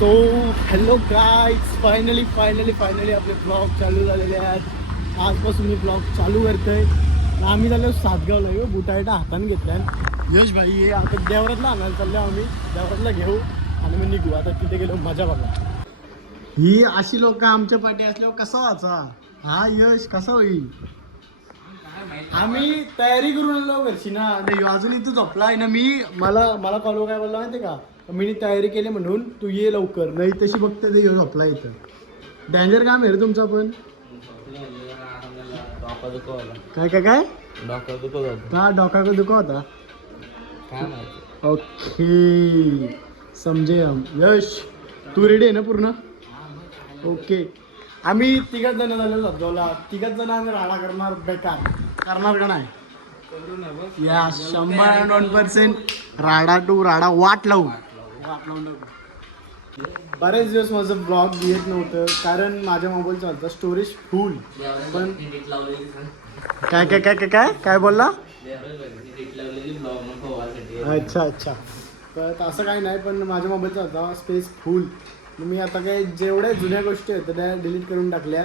So hello guys finally finally finally आपले blog चालू झालेले आहेत. आजपासून मी ब्लॉग चालू करतोय. आम्ही झालो सातगावला येऊ बुटायटा हाताने घेतल्यान यश भाई हे आता देवरातला आणायला चाललो आम्ही. देवरातला घेऊ आणि मग निघू. आता तिथे गेलो मजा बघा. ही अशी लोक आमच्या पाठी असल्यावर कसा वाचा? हा यश कसा होईल? आम्ही तयारी करून आलो घरची ना. अजून इथं झोपला आहे ना मी. मला मला कॉल काय बोलला माहिती का? मी तयारी केली म्हणून तू ये लवकर नाही तशी बघते ते ह्यो झोपला इथं. डेंजर काम आहे रे तुमचं पण. काय काय काय? का डोका का दुखा होता? ओके. समजे हम यश तू रेडी आहे ना पूर्ण? ओके. आम्ही तिघच जण झालेलो सध्याला तिघच जण आम्ही राडा करणार बेकार. करणार का नाही? या शंभर अँड पर्सेंट राडा टू राडा वाट लावू. बरेच दिवस माझं ब्लॉग येत नव्हतं कारण माझ्या मोबाईलचं होतं स्टोरेज फुल पण काय काय काय काय काय? काय बोलला? अच्छा अच्छा. तर असं काही नाही पण माझ्या मोबाईलचा होता स्पेस फुल मी आता काही जेवढ्या जुन्या गोष्टी आहेत त्या डिलीट करून टाकल्या.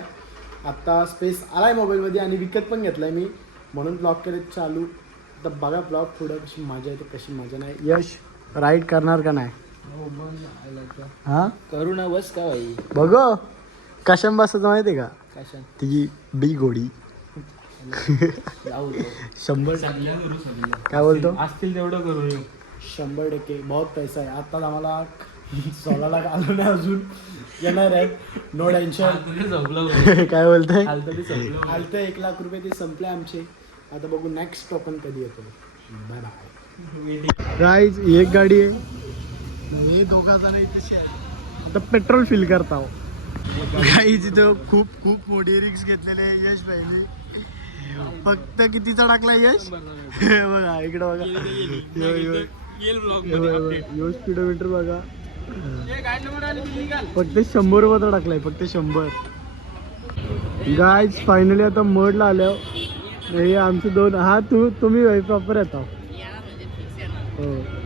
आत्ता स्पेस आलाय मोबाईलमध्ये आणि विकत पण घेतलाय मी. म्हणून ब्लॉग करत चालू. आता बघा ब्लॉग पुढं कशी मजा येते कशी मजा नाही. यश राईड करणार का नाही? हा? करू ना बस का भाई बघ कशाम बसायचं माहिती आहे का? कशा ती बी जाऊ शंभर काय बोलतो? असतील तेवढं करू शंभर टक्के बहुत पैसा आहे. आत्ताच आम्हाला सोळा लाख आलो नाही अजून. येणार आहेत. नो टेन्शन काय बोलताय? तरी झोपलो आलं तर एक लाख रुपये ते संपले आमचे. आता बघू नेक्स्ट टोकन कधी येतो. बाय बाय गाईज एक गाडी आहे. हे दोघा जण इथे आता पेट्रोल फिल करता गाईज इथं खूप खूप मोठी रिक्स घेतलेले यश पाहिले फक्त कितीचा टाकला यश? हे बघा इकडे बघा. यो, यो. हे बघा, यो स्पीडोमीटर बघा. फक्त शंभर रुपयाचा टाकलाय फक्त शंभर. गायज फायनली आता मडला आल्यावर. हे आमचे दोन हा तू तुम्ही प्रॉपर येता. हो.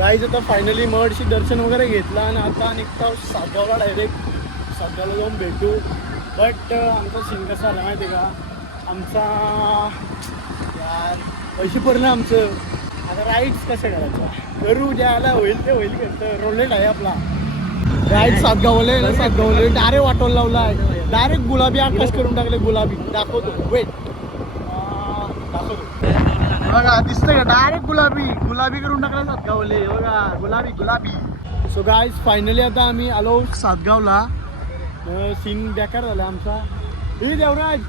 गाईज आता फायनली मडशी दर्शन वगैरे घेतलं आणि आता निघता सातगावला डायरेक्ट सातगावला जाऊन भेटू. बट आमचा सीन कसा आला माहिती आहे का? आमचा यार पैसे पडलं आमचं. आता राईड्स कसं करायचं करू द्यायला होईल ते होईल कसं रोलेट आहे आपला. राईड सातगावले ना सातगावले. डायरेक्ट वाटोल लावला आहे डायरेक्ट गुलाबी आकाश करून टाकले गुलाबी. दाखवतो. वेट बघा दिसतंय का? डायरेक्ट गुलाबी. गुलाबी करून टाकला सातगावले बघा गुलाबी गुलाबी. सो गाईज फायनली आता आम्ही आलो सातगावला. सीन बेकार झाला आमचा. हे देवराज!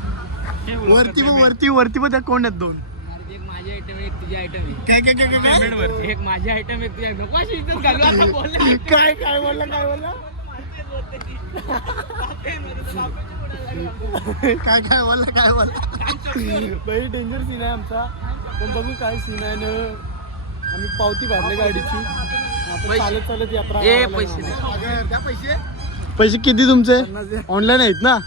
वरती वरती वरती पण त्या कोण आहेत दोन? एक माझी आयटम एक तुझी आयटम एक माझी आयटम एक तुझी आयटम काय काय बोलला काय बोलला? काय काय बोलला काय बोलला? डेंजर सीन आहे आमचा. पण बघू काय सीन आहे. न आम्ही पावती भरली गाडीची. चालत चालत यात्रा ए, पैसे जाणार. दे. पैसे. किती तुमचे? ऑनलाईन आहेत ना?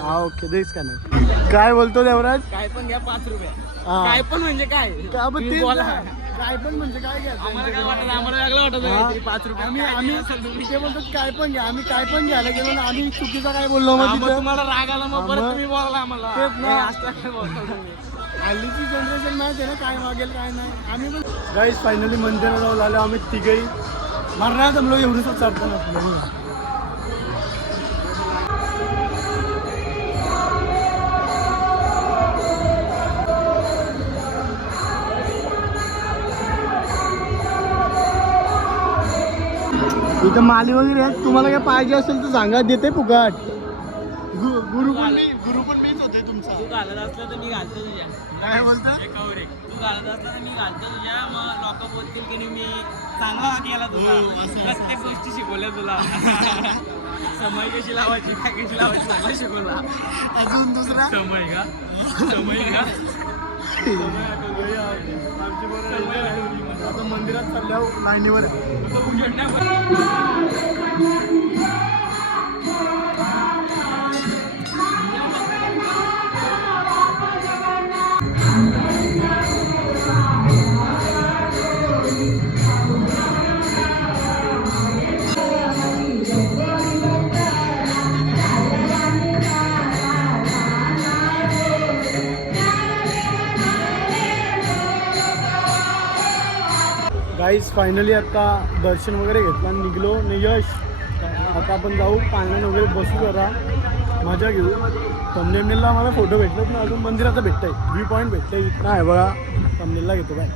हा ओके देस का नाही? काय बोलतो देवराज? काय पण घ्या पाच रुपये. हा. काय पण म्हणजे काय? का बरं तुम्ही तेच बोला. ना. काय पण म्हणजे काय आम्हाला काय वाटत आम्हाला. वेगळं वाटत हा. काहीतरी पाच रुपये. आम्ही आम्ही. ते काय पण घ्या. आम्ही काय पण घ्यायला गेलो ना आम्ही चुकीचा काय बोललो हा, मग मग तिथं? तुम्हाला राग आला मग परत. तुम्ही बोलला आम्हाला. तेच ना. हे असं काय बोलता तुम्ही? हल्लीची जनरेशन माहिती आहे ना काय मागेल काय नाही. आम्ही पण गाईज फायनली मंदिरात जाऊन आलो आम्ही तिघही. मरणार जमलो एवढंच चढतो ना इथं माली वगैरे आहेत. तुम्हाला काय पाहिजे असेल तर सांगा. देते फुकट. गुरु पण मी गुरु पण मीच होते तुमचा. तू घालत तर मी घालतो तुझ्या काय बोलता? एक और एक. तू घालत असलं तर मी घालतो तुझ्या मग लोक बोलतील की नाही मी चांगला केला तुला हो, असं, असं. प्रत्येक गोष्टी शिकवल्या तुला. समय कशी लावायची काय कशी लावायची चांगलं शिकवला. अजून दुसरा? समय का? समय का? आमची बरोबर आता मंदिरात चालल्यावर लाईनीवर. गाईज फायनली आता दर्शन वगैरे घेतलं आणि निघलो. न यश आता आपण जाऊ पाण्यानं वगैरे बसू जरा. मजा घेऊ. तमनेला मला फोटो भेटलेत ना अजून मंदिराचा भेटतंय. व्ह्यू पॉईंट भेटतंय इथं. आहे बघा. तमनेला घेतो बाय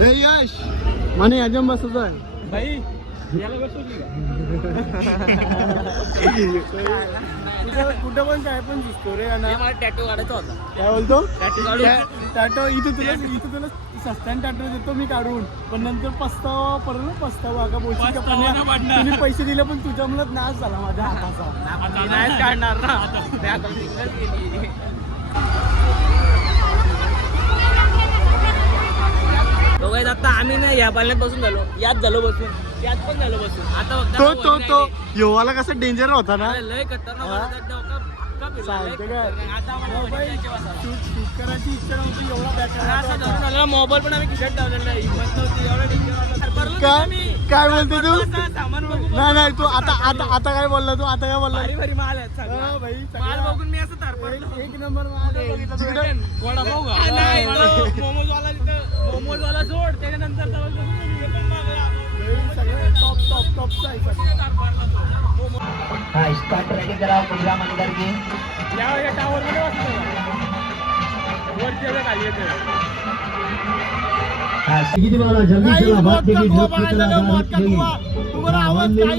हे यश म्हणे याच्या बसत आहे. भाई कुठं पण काय पण दिसतो रे ना मला टॅटू काढायचा होता. काय बोलतो? टॅटू काढू टाटो इथं तुला इथं तुला सस्त्यान टाटो देतो मी काढून. पण नंतर पस्तावा ना पस्तावा. का बोलशील का पस्तावा नाही पण पडणार. तुम्ही पैसे दिले पण तुझ्या मुलात नाश झाला माझ्या हाताचा. मी काढणार ना. मी आता आम्ही ना या पालण्यात बसून झालो. यात झालो बसून. यात पण झालो बसून आता फक्त तो तो तो आहे. योवाला कसा डेंजर होता ना लय खतरनाक हा? होता त्या डोका पक्का फिरला, लय सांगते काय खतरनाक. आता आम्हाला वरती मोबाईल जायची वाट आहे. शूट शूट करायची इच्छा नव्हती एवढा आणि बॅकअप असं धरून आलेला मोबाईल पण आम्ही खिशात ठेवलेला नाही हिंमत नव्हती एवढं danger होतं. भरलो काय तिथं मी. काय बोलतो तू असं सामान बघू बघू नाही नाही तू आता आता. आता काय बोलला तू आता काय बोलला भारी भारी माल सगळा. हा, भाई, माल. बघून मी असं तारपडलो. एक- नंबर माल आहे. तिकडे वडापाव का? नाही, तो मोमोजवाला तिथं मोमोजवाला सोड त्याच्यानंतर हे पण मागला. किती मला जल्दी चला का गाडी कुआं. तुम्हाला आवाज बघा,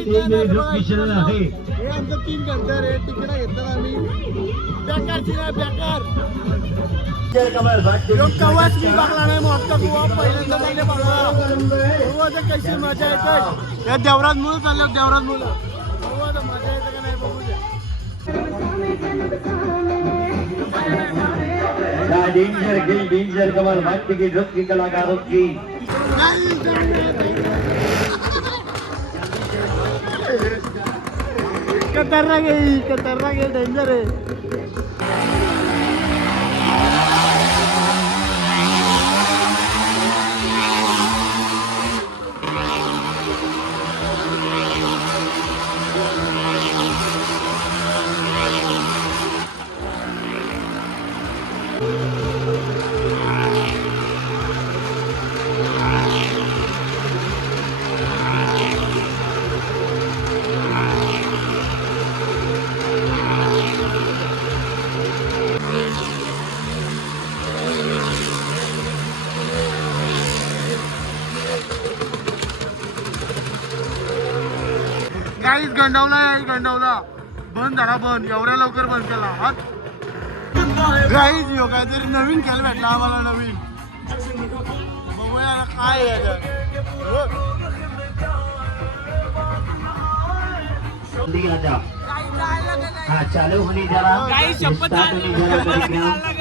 आहे हे आमचं तीन घंटे रे तिकडे घेतलं आम्ही. बेकारची नाही बेकार. कवाच मी बघला नाही का कुआं पहिल्यांदा पहिले बघला हो कशी मजा येते. या देवरात मुलं चाललं देवरात मुलं. हो आता मजा येते का नाही बघू दे. डेंजर गिल डेंजर कमर बात की ड्रॉप की कलाकारों की आहे ही, खतरनाक आहे डेंजर आहे काहीच गंडवला आहे गंडवला. बंद झाला बंद. एवढ्या लवकर बंद केला. हा? काहीच यो काहीतरी नवीन खेळ भेटला आम्हाला नवीन. बघूया काय जाओ हाँ चालू होने जा. रहा काही शपथ स्टार्ट होने जा रहा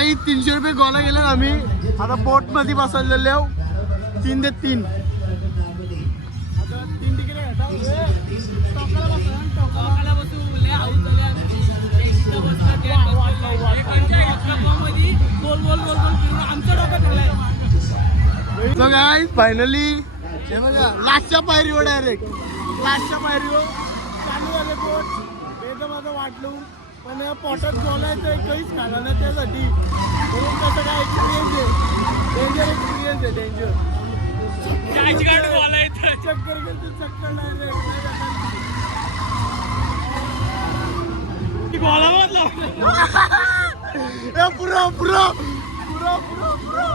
करणार. तीनशे रुपये गोला गेला आम्ही. आता बोटमध्ये बसवलेले आहो. तीन ते तीन. तीन तिकीट फायनली लास्टच्या पायरीवर डायरेक्ट लास्टच्या पायरीवर. चालू झाले बोट एकदम तर माझं वाटलं. पण पोटात बोलायचं काहीच खाणार नाही त्यासाठी म्हणून कसं काय एक्सपिरियन्स आहे? डेंजर एक्सपिरियन्स आहे डेंजर. चक्कर गेलं चक्कर. ए पुरो पुरो. पुरो पुरो पुरो.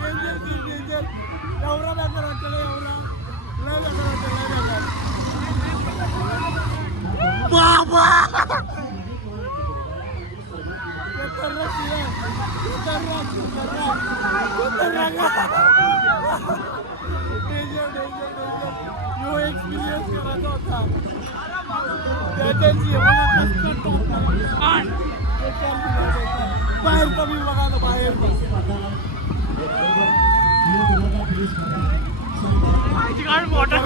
डेंजर डेंजर एवढा बेकार वाटतं एवढा. लय बेकार वाटतं लय बेकार. बाबा बाहेर कमी बघा ना बाहेर गाडी मोठा.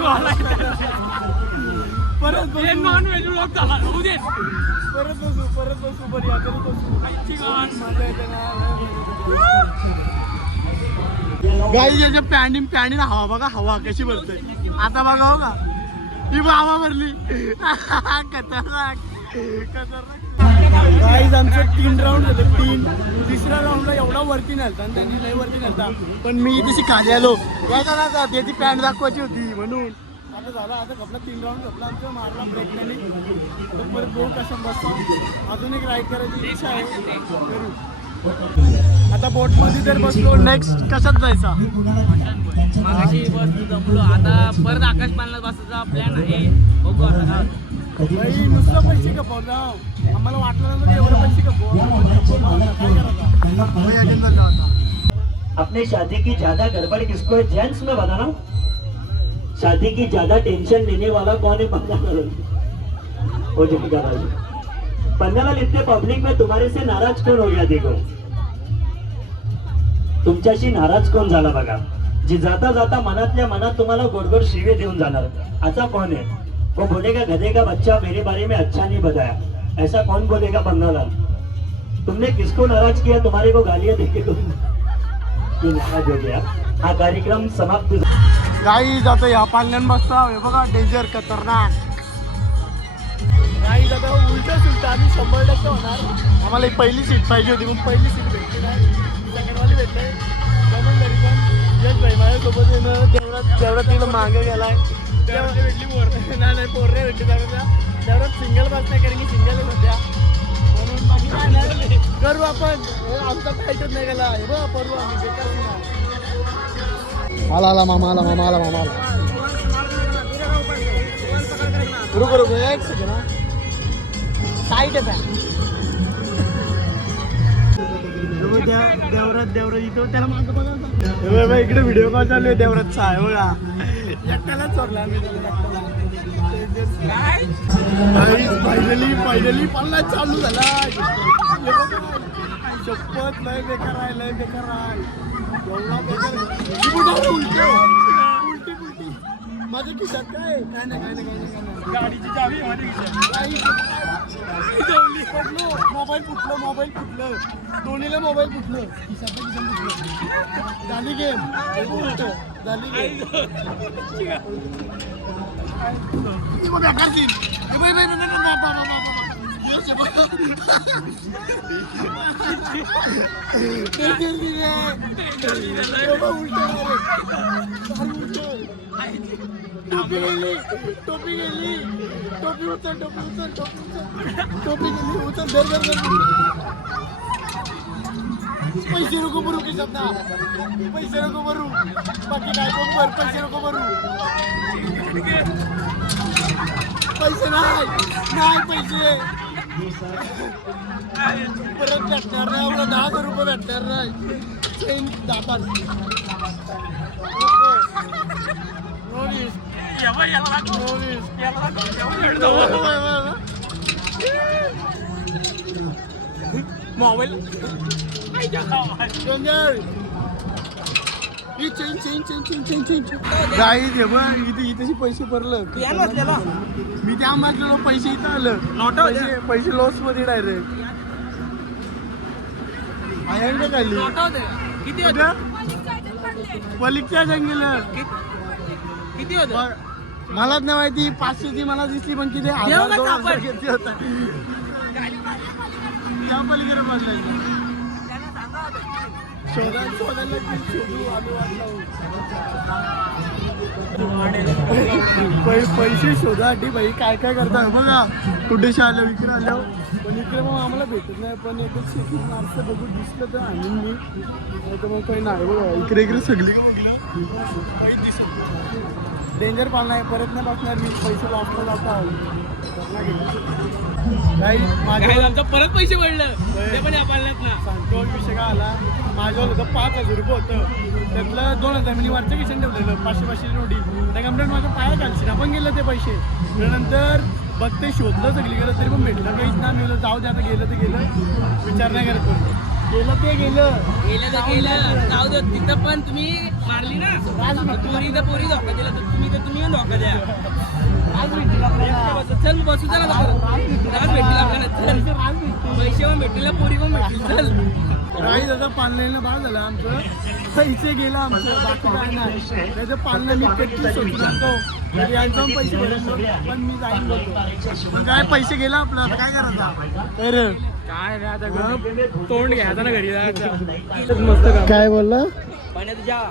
परत बसू. non-veg vlog झाला. होऊ दे. परत बसू परत बसू बरी आता बसू. काहीची गाण. मजा येते ना गाई याच्या पॅन्डी पॅन्डीला हवा बघा हवा कशी भरते. आता बघा हो का? ही मामा भरली. खतरनाक. गाईज आमचं तीन राऊंड होते. तीन. तिसऱ्या राऊंडला एवढा वरती नव्हता आणि त्यांनी लय वरती नव्हता पण मी तशी खाली आलो. ना आता त्याची पॅन्ट दाखवायची होती म्हणून. आता झाला आता कपला तीन राऊंड कपला आमचं मारला ब्रेक त्याने तर परत कसं बसतो. अजून एक राईड करायची इच्छा आहे. करू. आता बोटमध्ये तर बसलो नेक्स्ट कशात जायचा? मागाशी बस जमलो. आता परत आकाश पालनात बसायचा प्लॅन आहे. बघू आता नुसतं पैसे कपवलं आम्हाला वाटलं नव्हतं एवढं पैसे कपवलं. अपने शादी की ज्यादा गड़बड़ किसको है जेंट्स में बताना शादी की ज़्यादा टेंशन लेने वाला कौन है? पंजालाल हो जाएगा भाई। पंजालाल इतने पब्लिक में तुम्हारे से नाराज़ कौन हो गया, देखो? तुमच्याशी नाराज़ कोण झाला बघा? जी जाता जाता मनातल्या मनात तुम्हाला गोडगोड शिवे देऊन जाणार. असा कौन है वो बोलेगा गधे का बच्चा, मेरे बारे में अच्छा नहीं बताया. ऐसा कौन बोलेगा पंजालाल तुमने किसको नाराज़ किया? तुम्हारे को गालियाँ देके तुम ये नाराज़ हो गया। हा कार्यक्रम समाप्त गाईज आता या पाल्यान बसता हे बघा डेंजर खतरनाक. गाईज आता उलट सुलट. आम्ही शंभर टक्के होणार. आम्हाला एक पहिली सीट पाहिजे होती. पण पहिली सीट भेटली नाही. सेकंडवाली भेटले जमून तरी पण. यश भाई माझ्यासोबत येणं. तेवढ्यात तेवढ्यात तिला मागे गेलाय. भेटली पोर. नाही नाही पोर नाही भेटली त्यावेळेला तेवढ्यात सिंगल बस नाही कारण की सिंगल होत्या. म्हणून बाकी करू आपण. हे आमचा फाईटच नाही गेला हे बघ करू आम्ही बेकार आला आला मामा आला मामा आला मामा आला. रुको रुको एक सेकंड हा. देवरात देवरात इथं त्याला मागं बघा इकडे व्हिडिओ कॉल चालू आहे चोरला आम्ही त्याला फायनली फायनली पल्ला चालू झाला. शपथ लय बेकार आहे लय बेकार आहे. एवढा बेकार उलटे उलटी उलटी. माझ्या खिशात काय? काय नाही काय नाही काय नाही, काय नाही. गाडीची चावी माझ्या पडलो. मोबाईल फुटलो मोबाईल फुटलं. दोन्हीला मोबाईल फुटलं. खिशातलं खिशात फुटलं. झाली गेम. उलट. झाली गेम. बेकार सीन. टोपी गेली टोपी गेली टोपी उचल टोपी उचल टोपी उचल टोपी गेली उचल धर धर धर पैसे नको भरू की शब्दा पैसे नको भरू बाकी काय कोण भर पैसे नको भरू पैसे नाही नाही पैसे. परत भेटणार नाही आपला दहा हजार रुपये भेटणार नाही चेन दातात no risk no risk mobile guy इथे इथे पैसे भरलं. मी त्या मागलेलो पैसे इथं आलं. नोटा? पैसे पैसे लॉसमध्ये डायरेक्ट आहे का खाली? किती होते पलीकडच्या जंगल किती होते मलाच नाही माहिती. पाचशेची मला दिसली पण किती? किती होता. त्या पलीकडे बसलाय शोधा पैसे शोधासाठी बाई. काय काय करता? बघा कुठे आलो इकडे आलो. पण इकडे मग आम्हाला भेटत नाही. पण एक शेती माणसं बघून दिसलं तर आणून मी नाही तर मग काही नाही बघा. इकडे इकडे सगळी दिसत डेंजर पाळणार आहे. परत नाही बसणार मी पैसे लॉसला जाता. काय माझ्या आमचं परत पैसे पडलं. ते पण या ना. सांगतो विषय काय आला? माझ्यावर होतं पाच हजार रुपये होतं. त्यातलं दोन हजार. मी वरच्या किशन ठेवलेलं पाचशे पाचशे नोटी त्या कंप्लेंट माझ्या पाया घालशील. आपण गेलं ते पैसे. त्यानंतर बघते शोधलं सगळी गेलं तरी पण भेटलं. काहीच ना मिळलं जाऊ दे आता गेलं ते गेलं. विचार नाही करत. गेलं ते गेलं. गेलं तर गेलं. जाऊ दे तिथं पण तुम्ही मारली ना. तुम्ही इथं पोरी धोका दिला तर तुम्ही तर तुम्ही धोका द्या. आज भेटतील आपल्याला. चल बसू चला. आज भेटतील आपल्याला. चल. पैसे पण भेटतील पोरी पण भेटतील. चल. राईज आता पालण्याला बाद झालं आमचं. पैसे गेला आमचं. बाकी काय नाही. त्याचं पालणं मी पेटी सोडून आणतो घरी यांचं पैसे पण मी जाईन बोलतो पण काय पैसे गेला आपलं? आता काय करायचं? तर काय रे आता तोंड घ्यायचं ना घरी. जायचं मस्त काय बोलला? पण तुझ्या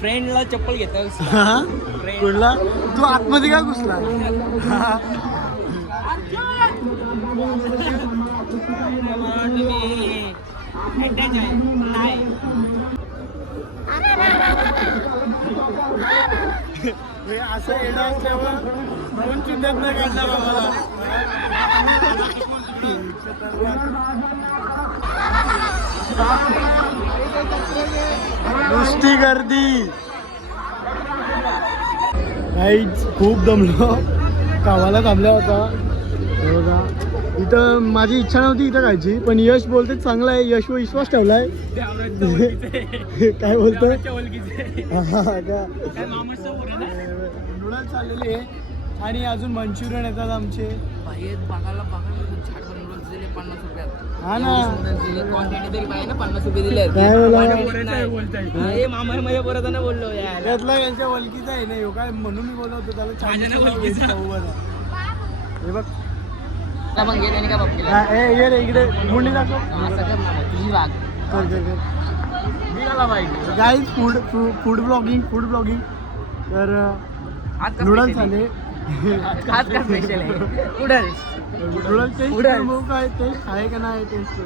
फ्रेंडला चप्पल घेतोस हा? कुठला? तू आतमध्ये का घुसला? हा. हे असं येणं असल्यावर दोन नाही नुसती गर्दी. खूप दमलो. कामाला थांबला होता. बघा. इथं माझी इच्छा नव्हती इथं खायची पण यश बोलते चांगला आहे यश व विश्वास ठेवलाय. काय बोलतो हा, नूडल्स चाललेले आहे. आणि अजून मंचुरियन येतात आमचे. हा ना. बोललो त्यातला यांच्या वलकीचा आहे ना काय म्हणून मी बोलवतो त्याला माझ्या ना चायनीजचा वलकीचा. खाऊ बरं. हे बघ. मग गेले आणि का बाप केला? हा, ए, ये रे इकडे मुंडी दाखव. असं कर ना मग, तुझी वाघ. कर कर कर. निघाला bike guys food food blogging food blogging तर आज नूडल्स आले. आज का स्पेशल आहे नूडल्स नूडल्स टेस्ट Noodles. करून बघू काय? टेस्ट आहे का नाही? टेस्ट.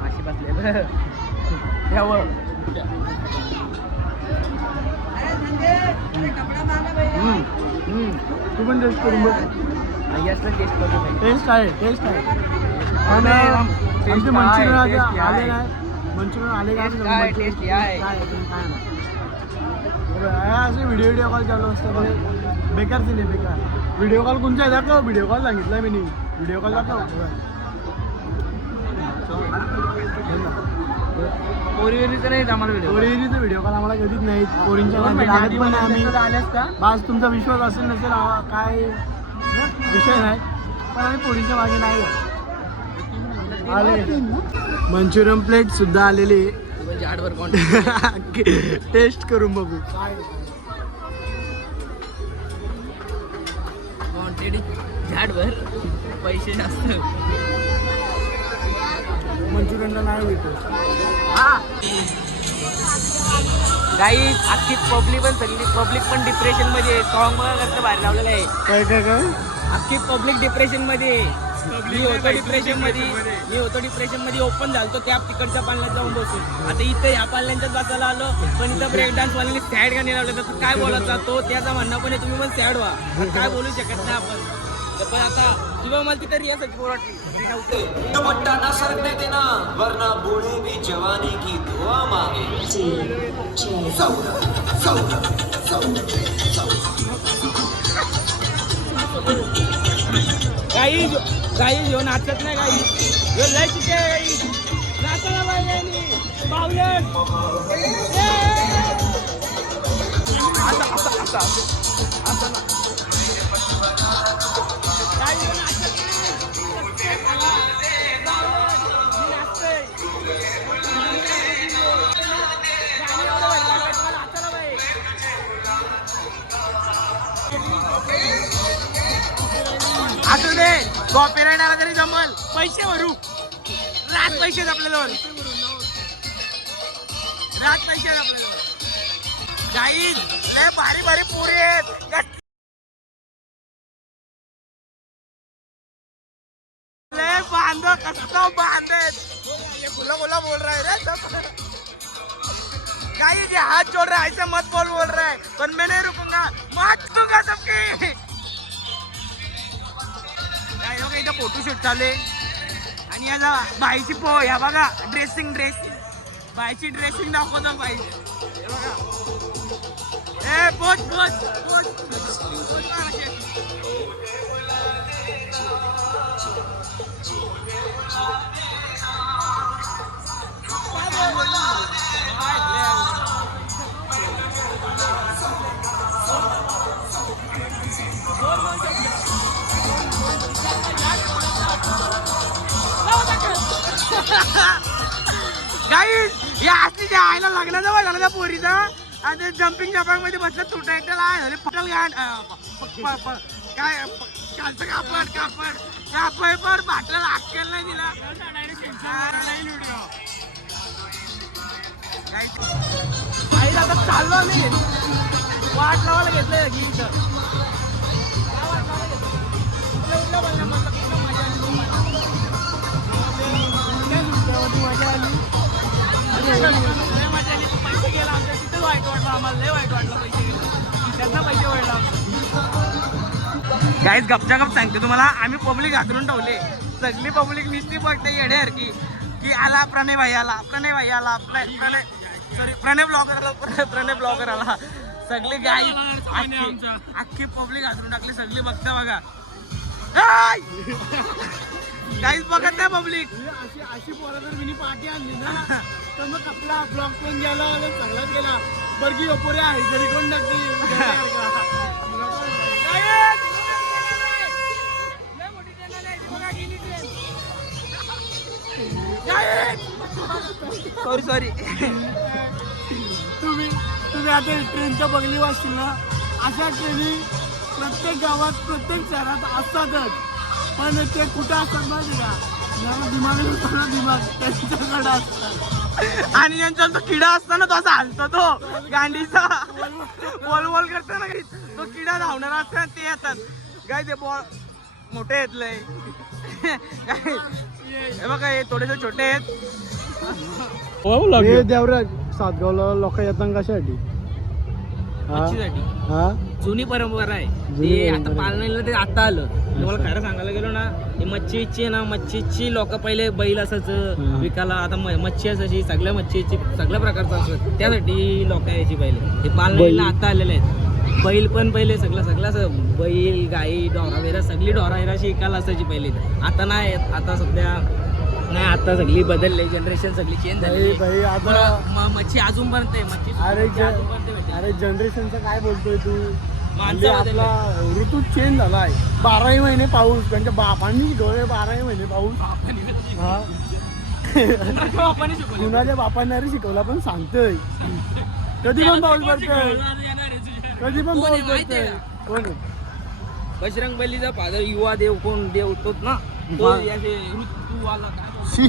माशी बसले हम्म, हम्म. तू पण टेस्ट करून बघ. टेस्ट आहे? टेस्ट आहे? आणि आमचे मंचुरियन आले आले. नाही. मंचुरियन नाही? काय नाही. असे व्हिडिओ व्हिडिओ कॉल चालू म्हणजे बेकार नाही बेकार. व्हिडिओ कॉल कोणचा आहे? दाखव. व्हिडिओ कॉल सांगितलं मी व्हिडिओ कॉल दाखव. पोरीवरीचं नाही आम्हाला व्हिडिओ व्हिडिओ कॉल आम्हाला कधीच नाही पोरींच्या मागे लागत पण नाही आम्ही. आल्यास का? बास तुमचा विश्वास असेल नसेल काय? विषय नाही. पण आम्ही पोरींच्या मागे नाही. आले. मंचुरियन प्लेट सुद्धा आलेली. टेस्ट करून बघू. क्वांटिटी झाडभर पैसे जास्त. मंचुरियनला नाही भेटत. काही अख्खी पब्लिक पण सगळी पब्लिक पण डिप्रेशनमध्ये सॉन्ग बघा कसं बाहेर लावलेलं आहे. काय काय काय? अख्खी पब्लिक डिप्रेशनमध्ये मी होतो डिप्रेशनमध्ये मी होतो डिप्रेशनमध्ये ओपन झालतो त्या तिकडच्या पाल्यात जाऊन बसून. आता इथं ह्या पाल्यांच्याच बसायला आलो पण इथं ब्रेक डान्स वाल्याने सॅड का नाही लावलं तर काय बोलायचा? तो त्याचा म्हणणं पण आहे तुम्ही पण सॅड व्हा. पण काय बोलू शकत नाही आपण. तर पण आता किंवा मला तिथं रियासाठी न सरकने देना वरना बूढ़े भी जवानी की दुआ मांगे. काही काही घेऊन नाचत नाही काही ह्यो लय चिके काही नाचायला पाहिजे आता. कॉपीराईट आला तरी जमल. पैसे भरू. रात पैसे आपल्याजवळ रात पैसे आपल्याजवळ लय भारी भारी पुरे लय बांध कसं बांध फुला फुला बोल रहा है रे. गाइस ये हाथ जोड़ रहा है ऐसे मत बोल बोल रहा. है पर मैं नहीं रुकूंगा. मार दूंगा सबके. काय बघा इथं फोटोशूट चालू आहे. आणि याला बाईची पो या बघा ड्रेसिंग ड्रेसिंग बाईची ड्रेसिंग दाखवतो बाई. बघा. ए पोच पोच पोच. पोच गाईड या असली बोलला? गाईस या आस्तीच्या आईला लग्नाचा वय झाला त्या पोरीचा आणि ते जम्पिंग जपांगमध्ये बसलं तुटा एकट्याला झाले पटल गाड काय कालचं कापड कापड कापड पर बाटला अक्कल नाही दिला आई आता चाललो आम्ही वाट लावायला घेतलं की इथं वाट लावायला घेतलं? पैसे गेला आमच्या तिथं वाईट वाटलं आम्हाला लय वाईट वाटलं पैसे त्यांना पैसे वाढलं गाईज गपच्या गप सांगते तुम्हाला आम्ही पब्लिक हातरून ठेवले. सगळी पब्लिक निस्ती पडते येड्यासारखी की आला प्रणय भाई आला प्रणय भाई आला प्रणय प्रणय सॉरी प्रणय ब्लॉगर आला प्रणय ब्लॉगर आला. सगळी गाई अख्खी पब्लिक हातरून टाकली सगळी बघते बघा. काहीच बघत नाही पब्लिक अशी अशी पोरं जर मिनी पार्टी आणली ना तर मग आपला ब्लॉग पण गेला चांगलाच गेला. बरगी अपोरे आहे जरी कोण सॉरी सॉरी तुम्ही तुम्ही आता ट्रेनच्या बगली वाचतील ना अशा ट्रेनी प्रत्येक गावात प्रत्येक शहरात असतातच. पण ते कुठं असतात माहिती का? ज्याला दिमाग नसतो ना दिमाग त्यांच्याकडे असतात. आणि यांचा तो किडा असतो ना तो असा हलतो तो गांडीचा. बॉल बॉल करतो ना काही तो किडा धावणार असतो ना ते येतात. काय ते बॉल मोठे आहेत लय. हे बघा हे थोडेसे छोटे आहेत. हे देवराज सातगावला लोक येतात कशासाठी? हा? मच्छीसाठी हा? जुनी परंपरा आहे. जुनी ते आता परंपरा. पालनाला ते आता आलं. तुम्हाला खरं सांगायला गेलो ना हे मच्छीची ना मच्छीची लोक पहिले बैल असायचं. विकायला. आता मच्छी असायची सगळ्या मच्छीची सगळ्या प्रकारचं असं त्यासाठी लोक यायची पहिले. हे पालनाला आता आलेले आहेत. बैल पण पहिले सगळं सगळं असं बैल गाई डोरा वेरा सगळी डोरा वेरा शिकायला असायची पहिले. आता नाही. आता सध्या नाही आता सगळी बदलली जनरेशन सगळी चेंज झाली मच्छी अजूनपर्यंत आहे. मच्छी अरे. अरे जनरेशनचं काय बोलतोय तू? म्हणजे आपला ऋतू चेंज झालाय. बाराही महिने पाऊस त्यांच्या बापांनी शिकवले बाराही महिने पाऊस. हा. कुणाच्या बापांनी अरे शिकवला पण सांगतोय. कधी पण पाऊस पडतोय. कधी पण आहे पाऊस आहे पडतोय. कोण आहे? बजरंग बलीचा फादर युवा देव कोण देव तोच ना? तो काय? शी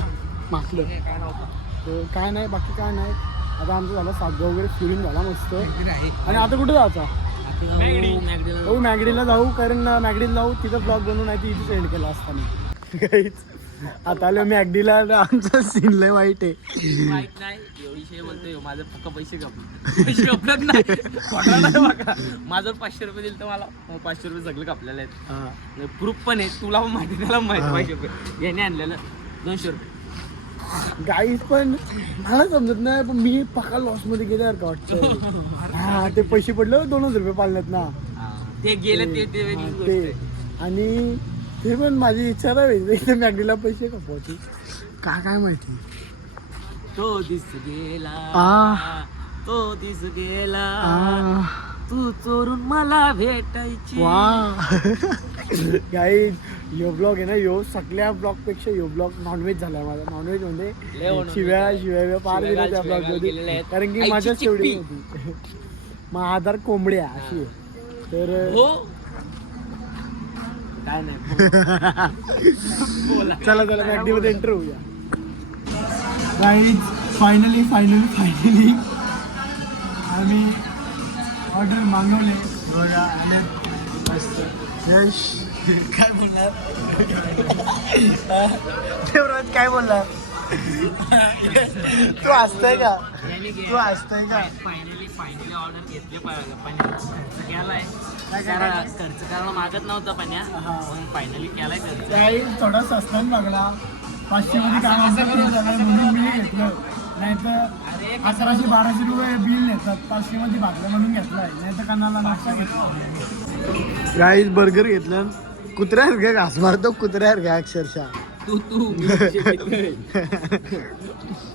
नाही बाकी काय नाही. आता आमचं झालं सातगाव वगैरे फिरून झाला मस्त. आहे. आणि आता कुठे जायचा? हो मॅगडीला जाऊ कारण मॅगडीला जाऊ तिथं ब्लॉग बनवून नाही तिथे सेंड केला असताना. काहीच आता आलो मॅगडीला आमचं सीन लय वाईट आहे. माहीत नाही ह्यो विषय बोलतोय माझं फक्त पैसे कापले पैसे कापलेत नाही. माझं पाचशे रुपये दिले तर मला पाचशे रुपये सगळे कापलेले आहेत. हा. प्रूफ पण आहे तुला पण माहिती त्याला माहिती. पाचशे रुपये याने आणलेलं दोनशे रुपये. गाईज पण मला समजत नाही पण मी पक्का लॉसमध्ये गेल्यावर का वाटतं हा ते पैसे पडले दोन हजार रुपये पाळण्यात ना. ते गेले ते ते वेगळी गोष्ट ते. आहे. आणि ते पण माझी इच्छा नाही इथे मॅगडीला पैसे कपवायची का काय माहिती? तो दिस गेला. आ. तो दिस गेला. आ, तू चोरून मला भेटायची. वा. गाईज यो ब्लॉग आहे ना यो सगळ्या ब्लॉगपेक्षा यो ब्लॉग नॉनव्हेज झालाय माझा. नॉनव्हेज म्हणजे शिव्या. शिव्या शिव्या दिल्या त्या ब्लॉगमध्ये. कारण की तेवढी चिप्पी. होती मग आधार कोंबड्या अशी आहे. तर हो? काय नाही. चला चला मॅगडी मध्ये एंटर होऊया. गाईज फायनली फायनली फायनली आम्ही ऑर्डर मागवले. बघा आले. मस्त. यश काय बोलणार? देवराज काय बोलणार? तू असतंय का? तू असतंय का? फायनली फायनली ऑर्डर घेतली पाहिजे केलाय खर्च करायला मागत नव्हता पाण्या पण फायनली केलाय खर्च. काही थोडा स्वस्तात बघला. पाचशे मध्ये काम म्हणून मी घेतलं. नाही तर अकराशे बाराशे रुपये बिल घेतात पाचशे मध्ये भागलं म्हणून घेतलाय. नाही तर कानाला नाश्ता घेतला. राईस बर्गर घेतलं. कुत्र्यावर घ्या घास मारतो. कुत्र्यावर घ्या अक्षरशः? तू तू